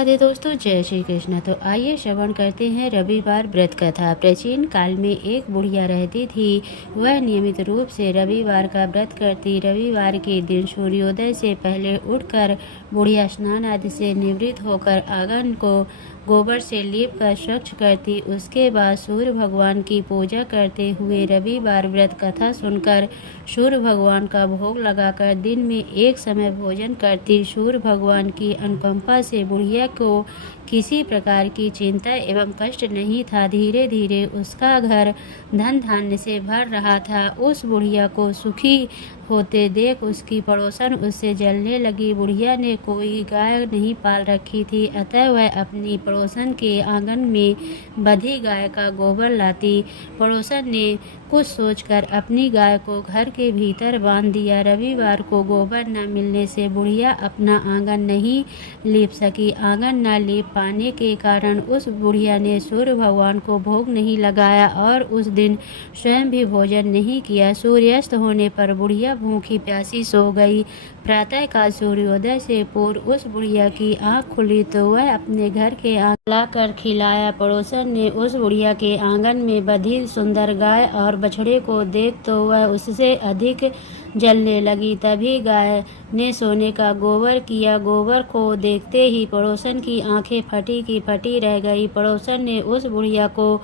राधे दोस्तों, जय श्री कृष्ण। तो आइए श्रवण करते हैं रविवार व्रत कथा। प्राचीन काल में एक बुढ़िया रहती थी। वह नियमित रूप से रविवार का व्रत करती। रविवार के दिन सूर्योदय से पहले उठकर बुढ़िया स्नान आदि से निवृत्त होकर आंगन को गोबर से लीप कर स्वच्छ करती। उसके बाद सूर्य भगवान की पूजा करते हुए रविवार व्रत कथा सुनकर सूर्य भगवान का भोग लगाकर दिन में एक समय भोजन करती। सूर्य भगवान की अनुकंपा से बुढ़िया को किसी प्रकार की चिंता एवं कष्ट नहीं था। धीरे धीरे उसका घर धन धान्य से भर रहा था। उस बुढ़िया को सुखी होते देख उसकी पड़ोसन उससे जलने लगी। बुढ़िया ने कोई गाय नहीं पाल रखी थी, अतः वह अपनी पड़ोसन के आंगन में बंधी गाय का गोबर लाती। पड़ोसन ने कुछ सोचकर अपनी गाय को घर के भीतर बांध दिया। रविवार को गोबर न मिलने से बुढ़िया अपना आंगन नहीं लीप सकी। आंगन न लीप पाने के कारण उस बुढ़िया ने सूर्य भगवान को भोग नहीं लगाया और उस दिन स्वयं भी भोजन नहीं किया। सूर्यास्त होने पर बुढ़िया भूखी प्यासी सो गई। प्रातः काल सूर्योदय से पूर्व उस बुढ़िया की आंख खुली तो वह अपने घर के आंगन लाकर खिलाया। पड़ोसन ने उस बुढ़िया के आंगन में बंधी सुंदर गाय और बछड़े को देख तो वह उससे अधिक जलने लगी। तभी गाय ने सोने का गोबर किया। गोबर को देखते ही पड़ोसन की आंखें फटी की फटी रह गई। पड़ोसन ने उस बुढ़िया को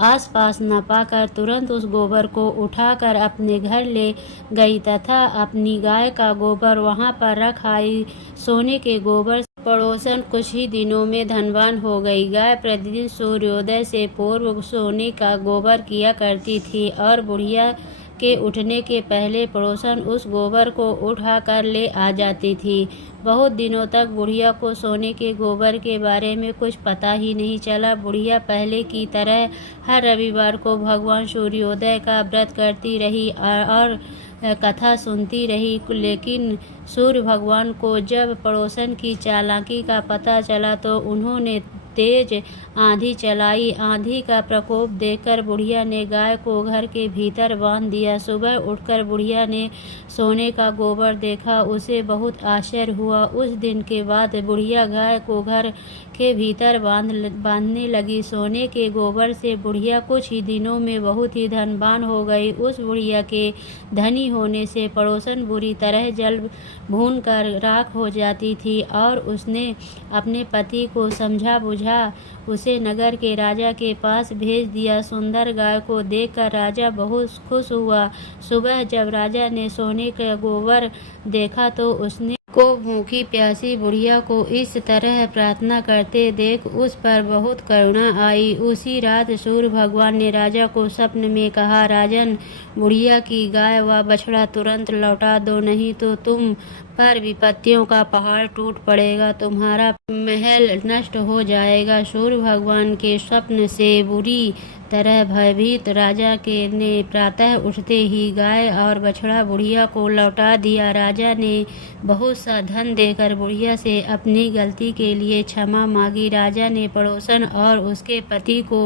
आसपास न पाकर तुरंत उस गोबर को उठाकर अपने घर ले गई तथा अपनी गाय का गोबर वहां पर रख आई। सोने के गोबर पड़ोसन कुछ ही दिनों में धनवान हो गई। गाय प्रतिदिन सूर्योदय से पूर्व सोने का गोबर किया करती थी और बुढ़िया के उठने के पहले पड़ोसन उस गोबर को उठाकर ले आ जाती थी। बहुत दिनों तक बुढ़िया को सोने के गोबर के बारे में कुछ पता ही नहीं चला। बुढ़िया पहले की तरह हर रविवार को भगवान सूर्योदय का व्रत करती रही और कथा सुनती रही। लेकिन सूर्य भगवान को जब पड़ोसन की चालाकी का पता चला तो उन्होंने तेज आंधी चलाई। आंधी का प्रकोप देखकर बुढ़िया ने गाय को घर के भीतर बांध दिया। सुबह उठकर बुढ़िया ने सोने का गोबर देखा, उसे बहुत आश्चर्य हुआ। उस दिन के बाद बुढ़िया गाय को घर के भीतर बांधने लगी। सोने के गोबर से बुढ़िया कुछ ही दिनों में बहुत ही धनवान हो गई। उस बुढ़िया के धनी होने से पड़ोसन बुरी तरह जल भून कर राख हो जाती थी और उसने अपने पति को समझा बुझा उसे नगर के राजा के पास भेज दिया। सुंदर गाय को देखकर राजा बहुत खुश हुआ। सुबह जब राजा ने सोने का गोबर देखा तो उसने को भूखी प्यासी बुढ़िया को इस तरह प्रार्थना करते देख उस पर बहुत करुणा आई। उसी रात सूर्य भगवान ने राजा को स्वप्न में कहा, राजन, बुढ़िया की गाय व बछड़ा तुरंत लौटा दो, नहीं तो तुम पर विपत्तियों का पहाड़ टूट पड़ेगा, तुम्हारा महल नष्ट हो जाएगा। सूर्य भगवान के स्वप्न से बुरी तरह भयभीत राजा के ने प्रातः उठते ही गाय और बछड़ा बुढ़िया को लौटा दिया। राजा ने बहुत सा धन देकर बुढ़िया से अपनी गलती के लिए क्षमा मांगी। राजा ने पड़ोसन और उसके पति को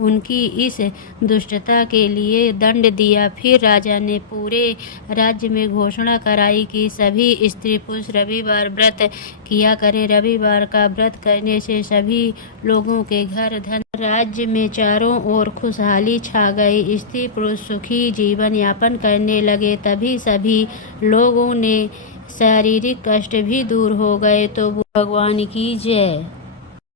उनकी इस दुष्टता के लिए दंड दिया। फिर राजा ने पूरे राज्य में घोषणा कराई कि सभी स्त्री पुरुष रविवार व्रत किया करें। रविवार का व्रत करने से सभी लोगों के घर धन राज्य में चारों ओर खुशहाली छा गई। स्त्री पुरुष सुखी जीवन यापन करने लगे। तभी सभी लोगों ने शारीरिक कष्ट भी दूर हो गए। तो भगवान की जय।